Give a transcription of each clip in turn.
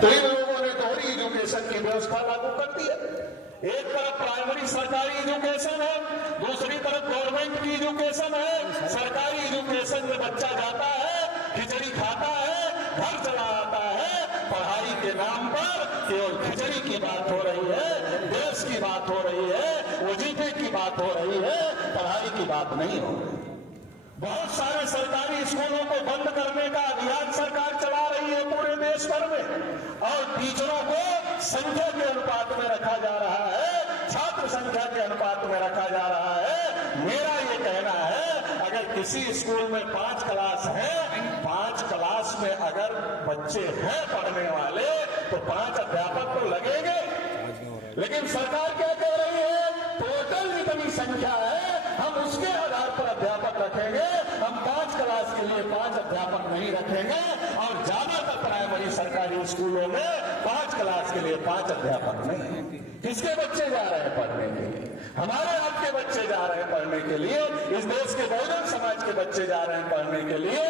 तो इन लोगों ने दोहरी एजुकेशन की व्यवस्था लागू कर दी है। एक तरफ प्राइमरी सरकारी एजुकेशन है, दूसरी तरफ गवर्नमेंट की एजुकेशन है। सरकारी एजुकेशन में बच्चा जाता है, खिचड़ी खाता है, घर चला आता है। पढ़ाई के नाम पर केवल खिचड़ी की बात हो रही है, देश की बात हो रही है, वजीफे की बात हो रही है, पढ़ाई की बात नहीं हो रही। बहुत सारे सरकारी स्कूलों को बंद करने का अभियान सरकार चला रही है पूरे देश भर में, और टीचरों को संख्या के अनुपात में रखा जा रहा है, छात्र संख्या के अनुपात में रखा जा रहा है। मेरा ये कहना है, अगर किसी स्कूल में 5 क्लास है, 5 क्लास में अगर बच्चे हैं पढ़ने वाले, तो 5 अध्यापक तो लगेंगे। लेकिन सरकार क्या कह रही है, टोटल जितनी संख्या है हम उसके आधार पर अध्यापक रखेंगे, हम 5 क्लास के लिए 5 अध्यापक नहीं रखेंगे। और ज्यादातर प्राइमरी सरकारी स्कूलों में 5 क्लास के लिए 5 अध्यापक नहीं। किसके बच्चे जा रहे हैं पढ़ने के लिए? हमारे आपके बच्चे जा रहे हैं पढ़ने के लिए, इस देश के बहुजन समाज के बच्चे जा रहे हैं पढ़ने के लिए।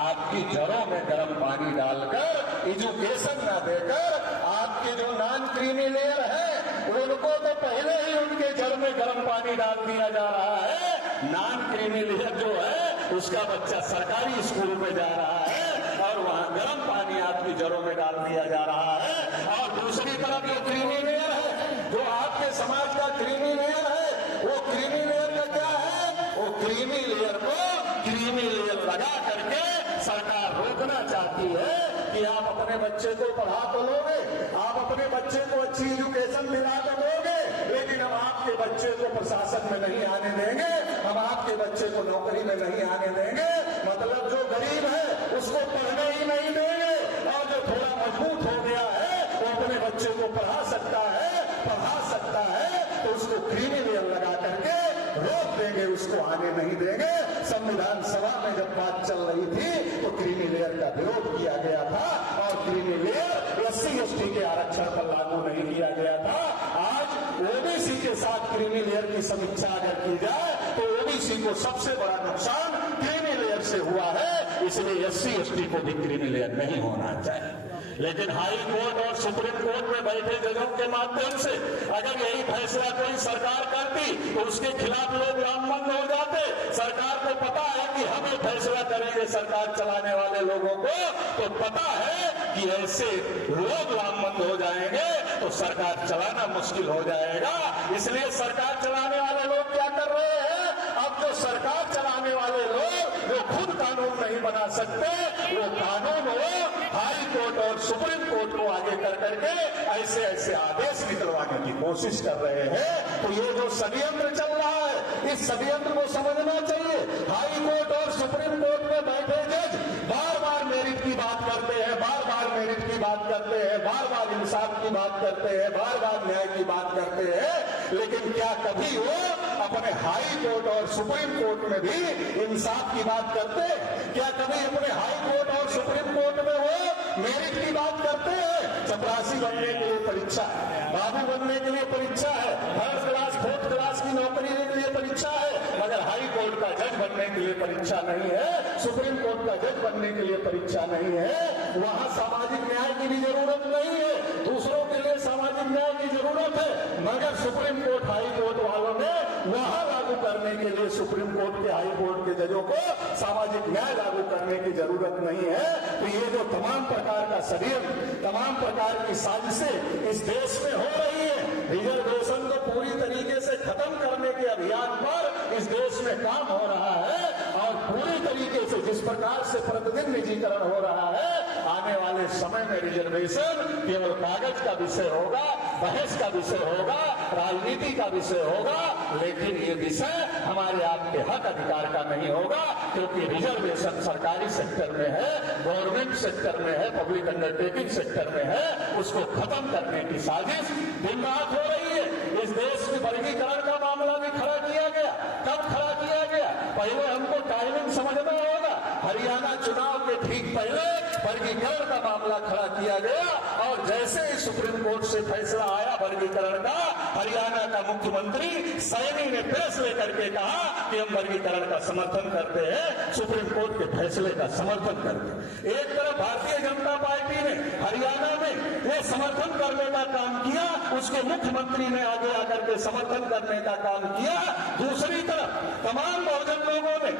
आपकी जड़ों में गर्म पानी डालकर, एजुकेशन न देकर, आपके जो नॉन क्रीमी लेयर है उनको तो पहले ही उनके जड़ में गर्म पानी डाल दिया जा रहा है। नॉन क्रीमी लेयर जो है उसका बच्चा सरकारी स्कूल में जा रहा है और वहां गर्म पानी आपकी जड़ों में डाल दिया जा रहा है। और दूसरी तरफ जो क्रीमी लेयर है, जो आपके समाज का क्रीमी लेयर है, वो क्रीमी लेयर का क्या है, वो क्रीमी लेयर को क्रीमी लेयर लगा करके सरकार रोकना चाहती है कि आप अपने बच्चे को पढ़ा तो लोगे, आप अपने बच्चे को अच्छी एजुकेशन दिला तो लोगे, लेकिन हम आपके बच्चे को प्रशासन में नहीं आने देंगे, हम आपके बच्चे को नौकरी में नहीं आने देंगे। मतलब जो गरीब है उसको पढ़ने ही नहीं देंगे, और जो थोड़ा मजबूत हो गया है वो अपने बच्चे को पढ़ा सकता है, तो उसको क्रीमी लेयर लगा करके रोक देंगे, उसको आने नहीं देंगे। संविधान सभा में जब बात चल रही थी तो क्रीमी लेयर का विरोध किया गया था, और क्रीमी लेयर SC/ST के आरक्षण पर लागू नहीं किया गया था। आज ओबीसी के साथ क्रीमी लेयर की समीक्षा अगर की जाए तो ओबीसी को सबसे बड़ा नुकसान क्रीमी लेयर से हुआ है, इसलिए SC/ST को भी क्रीमी लेयर नहीं होना चाहिए। लेकिन हाई कोर्ट और सुप्रीम कोर्ट में बैठे जजों के माध्यम से अगर यही फैसला कोई सरकार करती तो उसके खिलाफ लोग लामबंद हो जाते। सरकार को पता है कि हम ये फैसला करेंगे, सरकार चलाने वाले लोगों को तो पता है कि ऐसे लोग लामबंद हो जाएंगे तो सरकार चलाना मुश्किल हो जाएगा। इसलिए सरकार चलाने वाले लोग क्या कर रहे हैं, अब जो सरकार चलाने वाले लोग जो खुद कानून नहीं बना सकते, वो कानून वो हाई कोर्ट और सुप्रीम कोर्ट को आगे कर करके ऐसे आदेश निकलवाने की कोशिश कर रहे हैं। तो ये जो षड्यंत्र चल रहा है, इस षड्यंत्र को समझना चाहिए। हाई कोर्ट और सुप्रीम कोर्ट में बैठे जज बार बार मेरिट की बात करते हैं, बार बार मेरिट की बात करते हैं, बार बार इंसाफ की बात करते हैं, बार बार न्याय की बात करते हैं, लेकिन क्या कभी वो अपने हाई कोर्ट और सुप्रीम कोर्ट में भी इंसाफ की बात करते हैं? क्या कभी अपने हाई कोर्ट और सुप्रीम कोर्ट में वो मेरिट की बात करते हैं? चपरासी बनने के लिए परीक्षा है, बाबू बनने के लिए परीक्षा है, 3rd क्लास 4th क्लास की नौकरी के लिए परीक्षा है, मगर हाई कोर्ट का जज बनने के लिए परीक्षा नहीं है, सुप्रीम कोर्ट का जज बनने के लिए परीक्षा नहीं है। वहां सामाजिक न्याय की भी जरूरत नहीं है, दूसरों के लिए सामाजिक न्याय की जरूरत है, मगर सुप्रीम कोर्ट हाई कोर्ट वालों ने वहां लागू करने के लिए सुप्रीम कोर्ट के हाई कोर्ट के जजों को सामाजिक न्याय लागू करने की जरूरत नहीं है। तो ये जो तमाम प्रकार का षड्यंत्र, तमाम प्रकार की साजिशें इस देश में हो रही है, रिजर्वेशन को पूरी तरीके से खत्म करने के अभियान पर इस देश में काम हो रहा है, और पूरी तरीके से जिस प्रकार से प्रतिदिन निजीकरण हो रहा है, आने वाले समय में रिजर्वेशन केवल कागज का विषय होगा, बहस का विषय होगा, राजनीति का विषय होगा, लेकिन ये विषय हमारे आपके हक अधिकार का नहीं होगा, क्योंकि रिजर्वेशन सरकारी सेक्टर में है, गवर्नमेंट सेक्टर में है, पब्लिक अंडरटेकिंग सेक्टर में है, उसको खत्म करने की साजिश दिन रात हो रही है। इस देश में वर्गीकरण का मामला भी खड़ा किया गया। कब खड़ा किया गया? पहले हमको टाइमिंग समझना होगा। हरियाणा चुनाव के ठीक पहले वर्गीकरण का मामला खड़ा किया गया, और जैसे ही सुप्रीम कोर्ट से फैसला आया वर्गीकरण का, हरियाणा का मुख्यमंत्री सैनी ने प्रेस लेकर के कहा कि हम वर्गीकरण का समर्थन करते हैं, सुप्रीम कोर्ट के फैसले का समर्थन करते हैं। एक तरफ भारतीय जनता पार्टी ने हरियाणा में ने समर्थन करने का काम किया, उसके मुख्यमंत्री ने आगे आकर के समर्थन करने का काम किया। दूसरी तरफ तमाम बहुजन लोगों ने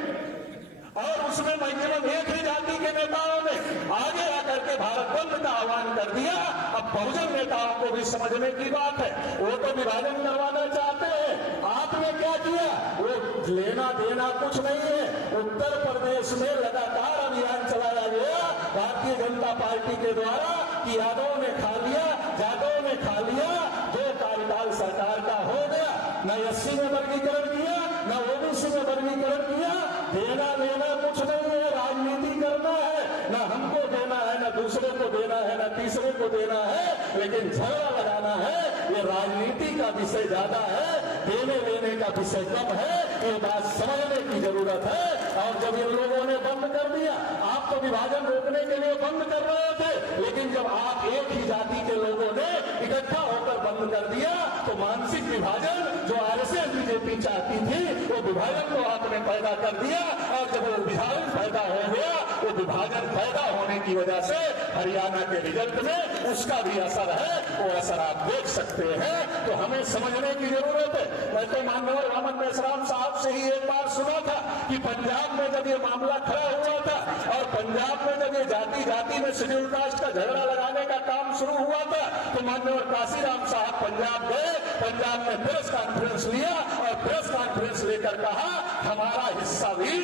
और उसमें केवल एक ही जाति के नेताओं ने आगे आकर के भारत बंद का आह्वान कर दिया। अब बहुजन नेताओं को भी समझने की बात है, वो तो विभाजन करवाना चाहते हैं। आपने क्या किया? वो लेना देना कुछ नहीं है। उत्तर प्रदेश में लगातार अभियान चलाया गया भारतीय जनता पार्टी के द्वारा कि यादवों ने खा लिया, जाटों ने खा लिया। 2 कार्यकाल सरकार का हो गया, न एससी में वर्गीकरण किया, न ओबीसी में वर्गीकरण किया। देना लेना कुछ नहीं है, राजनीति करना है। न हमको देना है, न दूसरे को देना है, न तीसरे को देना है, लेकिन झगड़ा लगाना है। ये राजनीति का विषय ज्यादा है, देने लेने का विषय कम है। ये बात समझने की जरूरत है। और जब इन लोगों ने बंद कर दिया, आप तो विभाजन रोकने के लिए बंद कर रहे थे, लेकिन जब आप एक ही जाति के लोगों ने इकट्ठा होकर बंद कर दिया तो मानसिक विभाजन जो आरएसएस बीजेपी चाहती थी, वो विभाजन को आपने पैदा कर दिया। और जब वो विभाजन पैदा हो गया, वो विभाजन पैदा होने की वजह से हरियाणा के रिजल्ट में उसका भी असर है। वो असर आप देख सकते हैं। तो हमें समझने की जरूरत है। मैं तो माननीय रामन मेश्राम साहब से ही एक बार सुना था कि पंजाब में जब ये मामला खड़ा हुआ था और पंजाब में जब ये जाति जाति में शेड्यूल कास्ट का झगड़ा लगाने का काम शुरू हुआ था, तो माननीय काशीराम साहब पंजाब गए, पंजाब में प्रेस कॉन्फ्रेंस लिया और प्रेस कॉन्फ्रेंस लेकर कहा हमारा हिस्सा भी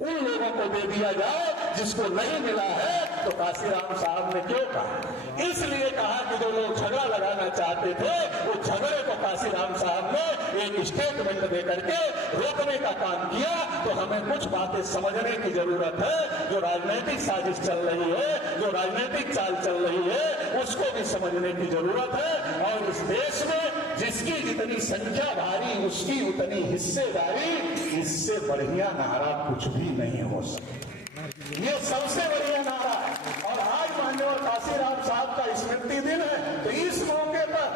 उन लोगों को दे दिया जाए जिसको नहीं मिला है। तो काशीराम साहब ने क्यों कहा? इसलिए कहा कि जो लोग झगड़ा लगाना चाहते थे, वो झगड़े को काशीराम साहब ने एक स्टेटमेंट देकर के रोकने का काम किया। तो हमें कुछ बातें समझने की जरूरत है। जो राजनीतिक साजिश चल रही है, जो राजनीतिक चाल चल रही है, उसको भी समझने की जरूरत है। और इस देश में जिसकी जितनी संख्या भारी, उसकी उतनी हिस्सेदारी। इससे बढ़िया नारा कुछ भी नहीं हो सकता। ये सबसे बढ़िया नारा है। और आज माननीय काशीराम साहब का स्मृति दिन है, तो इस मौके पर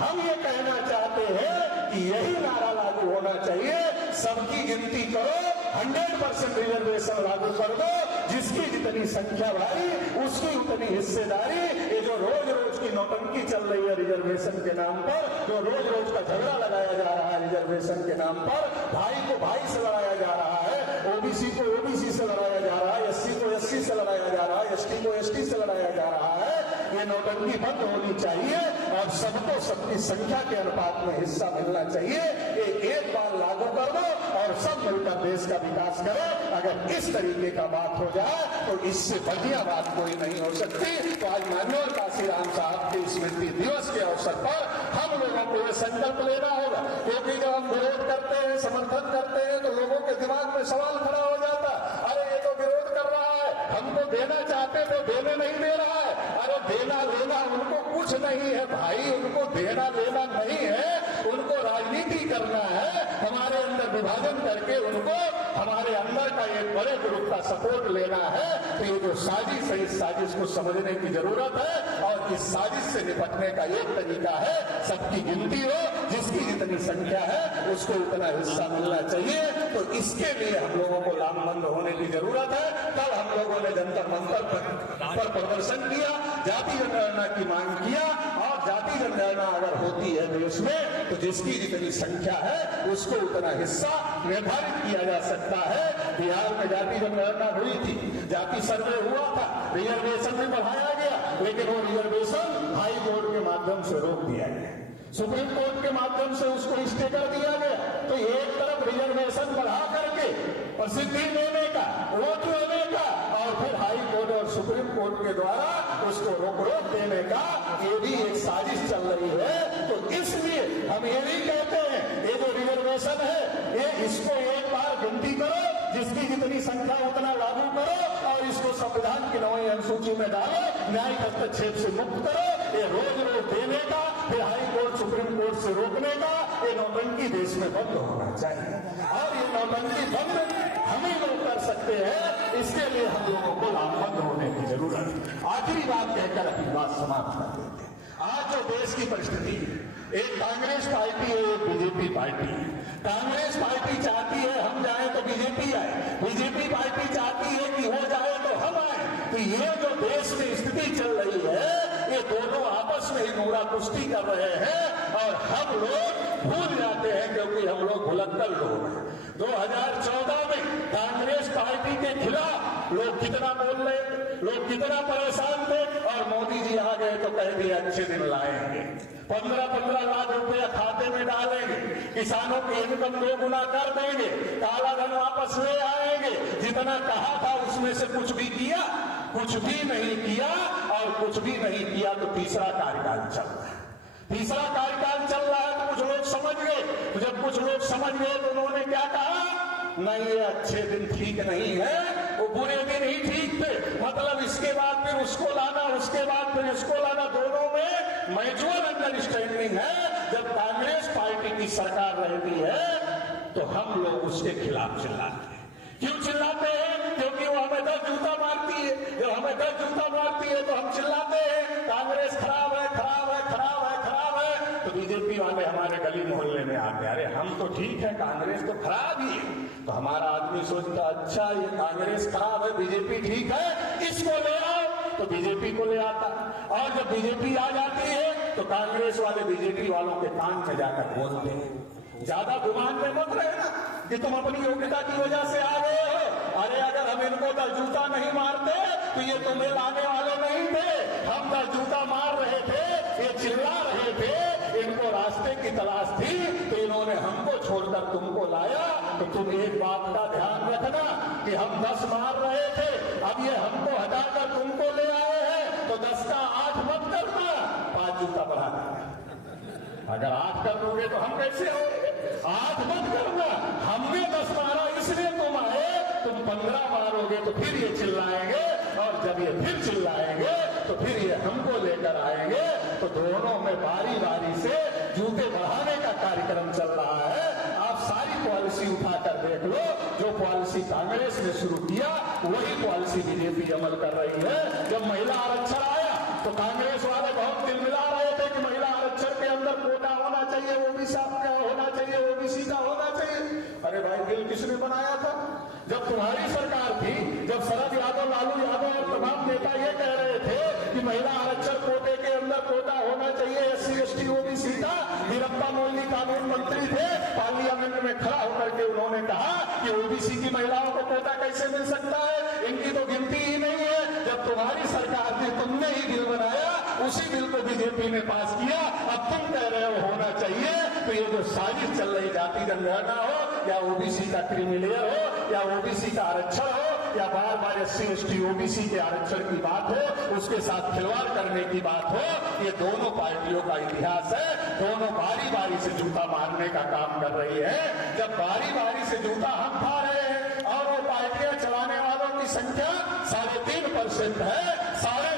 हम ये कहना चाहते हैं कि यही नारा लागू होना चाहिए। सबकी गिनती करो, 100% रिजर्वेशन लागू कर दो। जिसकी जितनी संख्या भारी, उसकी उतनी हिस्सेदारी। ये जो रोज रोज की नौटंकी चल रही है रिजर्वेशन के नाम पर, जो रोज रोज का झगड़ा लगाया जा रहा है रिजर्वेशन के नाम पर, भाई को भाई से लड़ाया जा रहा है, ओबीसी को ओबीसी से लड़ाया जा रहा है, एससी को एससी से लड़ाया जा रहा है, एसटी को एसटी से लड़ाया जा रहा है। ये नौटंकी बंद होनी चाहिए और सबको सबकी संख्या के अनुपात में हिस्सा मिलना चाहिए। ये एक बार लागू कर दो और सब मिलकर देश का विकास करें। अगर इस तरीके का बात हो जाए तो इससे बढ़िया बात कोई नहीं हो सकती। तो आज माननीय काशीराम साहब के स्मृति दिवस के अवसर पर हम लोगों को ये संकल्प लेना होगा, क्योंकि जब हम विरोध करते हैं, समर्थन करते हैं, तो लोगों के दिमाग में सवाल खड़ा हो जाता, अरे ये तो विरोध कर रहा है, हमको देना चाहते तो देने नहीं दे रहा है। अरे देना लेना उनको कुछ नहीं है भाई, उनको देना लेना नहीं है, उनको राजनीति करना है। हमारे अंदर विभाजन करके उनको हमारे अंदर का एक बड़े ग्रुप का सपोर्ट लेना है। तो ये जो साजिश है, इस साजिश को समझने की जरूरत है। और इस साजिश से निपटने का एक तरीका है, सबकी गिनती हो, जिसकी जितनी संख्या है उसको उतना हिस्सा मिलना चाहिए। तो इसके लिए हम लोगों को लामबंद होने की जरूरत है। कल हम लोगों ने जंतर मंतर पर प्रदर्शन किया, जाति जनगणना की मांग किया। और जाति जनगणना अगर होती है देश में, तो जिसकी जितनी संख्या है उसको उतना हिस्सा निर्धारित किया जा सकता है। बिहार में जाति जनगणना हुई थी, जाति सर्वे हुआ था, रिजर्वेशन भी बढ़ाया गया, लेकिन वो रिजर्वेशन हाई कोर्ट के माध्यम से रोक दिया गया, सुप्रीम कोर्ट के माध्यम से उसको स्टे कर दिया गया। तो एक तरफ रिजर्वेशन बढ़ा करके प्रसिद्धि लेने का, वोट लेने का, और फिर हाई कोर्ट और सुप्रीम कोर्ट के द्वारा उसको रोक देने का, ये भी एक साजिश चल रही है। तो इसलिए हम ये भी कहते हैं, ये जो रिजर्वेशन है, ये इसको एक बार गिनती करो, जिसकी जितनी संख्या उतना लागू करो और इसको संविधान की 9वीं अनुसूची में डालो, न्यायिक हस्तक्षेप से मुक्त करो। ये रोज रोज देने का, फिर हाई कोर्ट सुप्रीम कोर्ट से रोकने का, ये नौटंकी देश में बंद होना चाहिए। और ये नौटंकी बंद हम ही लोग कर सकते हैं। इसके लिए हम लोगों को लामबंद होने की जरूरत है। आखिरी बात कहकर अपनी बात समाप्त कर देते हैं। आज जो देश की परिस्थिति है, एक कांग्रेस पार्टी है, एक बीजेपी पार्टी है। कांग्रेस पार्टी चाहती है हम जाए तो बीजेपी आए, बीजेपी पार्टी चाहती है कि वो जाए तो हम आए। तो ये जो देश में स्थिति चल रही है, ये दोनों आपस में ही नोरा कुश्ती कर रहे हैं और हम लोग भूल जाते हैं, क्योंकि हम लोग भुलक्कड़ लोग हैं। 2014 में कांग्रेस पार्टी के खिलाफ लोग कितना बोल रहे थे, लोग कितना परेशान थे, और मोदी जी आ गए तो कह दिए अच्छे दिन लाएंगे, 15-15 लाख रुपया खाते में डालेंगे, किसानों की इनकम 2 गुना कर देंगे, काला धन वापस ले आएंगे। जितना कहा था उसमें से कुछ भी किया? कुछ भी नहीं किया। और कुछ भी नहीं किया तो तीसरा कार्यकाल चल रहा है। तीसरा कार्यकाल चल रहा है तो कुछ लोग समझ गए। तो जब कुछ लोग समझ गए तो उन्होंने क्या कहा? नहीं, ये अच्छे दिन ठीक नहीं है, वो बुरे दिन ही ठीक थे। मतलब इसके बाद फिर उसको लाना, उसके बाद फिर इसको लाना, दोनों में म्यूचुअल अंडरस्टैंडिंग है। जब कांग्रेस पार्टी की सरकार रहती है तो हम लोग उसके खिलाफ चिल्लाते हैं। क्यों चिल्लाते हैं? क्योंकि वो हमें 10 जूता मारती है। जब हमें 10 जूता मारती है तो हम चिल्लाते हैं कांग्रेस खराब है, खराब है, खराब है, खराब है। तो बीजेपी वाले हमारे गली मोहल्ले में आते, अरे हम तो ठीक है, कांग्रेस तो खराब ही है। तो हमारा आदमी सोचता अच्छा ये कांग्रेस खराब है, बीजेपी ठीक है, इसको ले आओ, तो बीजेपी को ले आता। और जब बीजेपी आ जाती है तो कांग्रेस वाले बीजेपी वालों के कान में जाकर बोलते हैं। ज्यादा गुमान में मत रहना कि तुम अपनी योग्यता की वजह से आ गए हो। अरे अगर हम इनको 10 जूता नहीं मारते तो ये तुम्हें लाने वाले नहीं थे। हम 10 जूता मार रहे थे, ये चिल्ला रहे थे, इनको रास्ते की तलाश थी, तो इन्होंने हमको छोड़कर तुमको लाया। तो तुम एक बात का ध्यान रखना कि हम 10 मार रहे थे, अब ये हमको हटाकर तुमको ले आए हैं, तो 10 का 8 मत करना, 5 जूता बढ़ा देना। अगर 8 कर दोगे तो हम कैसे होंगे? 8 मत करना। हमने 10 मारा इसलिए तुम आए, तुम 15 मारोगे तो फिर ये चिल्लाएंगे, और जब ये फिर चिल्लाएंगे तो फिर ये हमको लेकर आएंगे। तो दोनों में बारी बारी से जूते बढ़ाने का कार्यक्रम चल रहा है। आप सारी पॉलिसी उठाकर देख लो, जो पॉलिसी कांग्रेस ने शुरू किया वही पॉलिसी बीजेपी अमल कर रही है। जब महिला आरक्षण आया तो कांग्रेस वाले बहुत दिल मिला रहे थे कि महिला आरक्षण के अंदर कोटा होना चाहिए, ओबीसी का होना चाहिए, ओबीसी का होना चाहिए। अरे भाई, बिल किसने बनाया था? जब तुम्हारी सरकार थी, जब शरद यादव, लालू यादव और तमाम नेता ये कह रहे थे कि महिला आरक्षण कोटे के अंदर कोटा होना चाहिए, SC ST ओबीसी का। वीरप्पा मोइली कानून मंत्री थे, पार्लियामेंट में खड़ा होकर के उन्होंने कहा कि ओबीसी की महिलाओं को कोटा कैसे मिल सकता है, इनकी तो गिनती ही नहीं है। जब तुम्हारी सरकार थी, तुमने ही बिल बनाया, उसी बिल को बीजेपी ने पास किया। अब तुम कह रहे हो होना चाहिए। तो ये जो साजिश चल रही, जाति जनगणना हो या ओबीसी का क्रीमिलेयर हो या ओबीसी का आरक्षण हो या बार बार SC ST ओबीसी के आरक्षण की बात हो, उसके साथ खिलवाड़ करने की बात हो, ये दोनों पार्टियों का इतिहास है। दोनों बारी बारी से जूता मारने का काम कर रही है। जब बारी बारी से जूता हम खा रहे हैं और वो पार्टियां चलाने वालों की संख्या 3.5% है,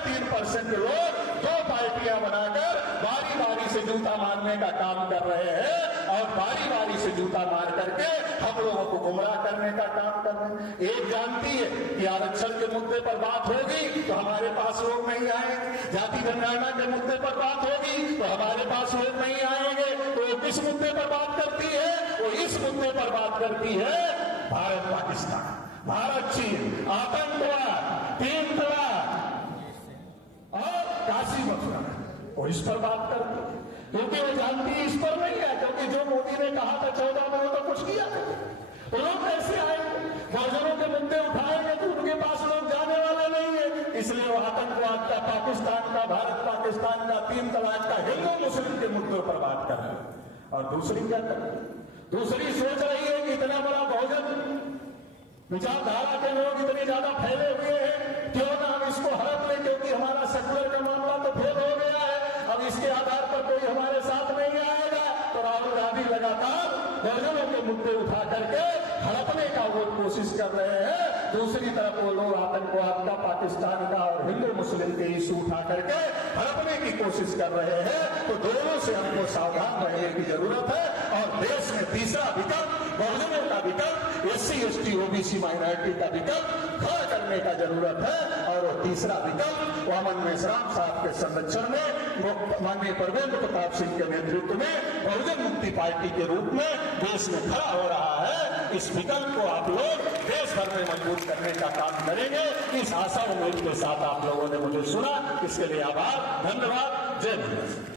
3.5% लोग 2 पार्टियां बनाकर बारी बारी से जूता मारने का काम कर रहे हैं, और बारी बारी से जूता मार करके हम लोगों को गुमराह करने का काम कर रहे हैं। एक जानती है कि आरक्षण के मुद्दे पर बात होगी तो हमारे पास लोग नहीं आएंगे, जाति जनगणना के मुद्दे पर बात होगी तो हमारे पास लोग नहीं आएंगे। तो वो किस मुद्दे पर बात करती है? वो इस मुद्दे पर बात करती है भारत पाकिस्तान, भारत चीन, आतंकवाद, 3 तलाक और काशी मथुरा, वो इस पर बात करती है। क्योंकि वो जानती है इस पर नहीं है, क्योंकि जो मोदी ने कहा था 14 में, वो तो कुछ किया नहीं। तो लोग कैसे आएंगे? बहुजनों के मुद्दे उठाएंगे तो उनके पास लोग जाने वाले नहीं है। इसलिए वो आतंकवाद का, पाकिस्तान का, भारत पाकिस्तान का, 3 तलाक का, हिंदू मुस्लिम के मुद्दों पर बात कर रहे हैं। और दूसरी क्या कर रही है? दूसरी सोच रही है कि इतना बड़ा बहुजन विचारधारा के लोग इतने ज्यादा फैले हुए हैं, क्यों ना हम इसको हड़प लें, क्योंकि हमारा सेकुलर का मामला तो फेल हो गया है, अब इसके आधार पर कोई हमारे साथ नहीं आएगा। तो राहुल गांधी लगातार बहुजनों के मुद्दे उठा करके हड़पने का वो कोशिश कर रहे हैं। दूसरी तरफ वो लोग आतंकवाद का, पाकिस्तान का और हिंदू मुस्लिम के इशू उठा करके हड़पने की कोशिश कर रहे हैं। तो दोनों से हमको सावधान रहने की जरूरत है। और देश में तीसरा विकल्प, बहुजनों का विकल्प, SC ST ओबीसी माइनॉरिटी का विकल्प खड़ा करने का जरूरत है। और वो तीसरा विकल्प वामन मेश्राम साहब के संरक्षण में माननीय परवेंद्र प्रताप सिंह के नेतृत्व में बहुजन मुक्ति पार्टी के रूप में देश में खड़ा हो रहा है। इस विकल्प को आप लोग देश भर में मजबूत करने का काम करेंगे। इस आशा उम्मीद के साथ आप लोगों ने मुझे सुना, इसके लिए आभार, धन्यवाद, जय हिंद।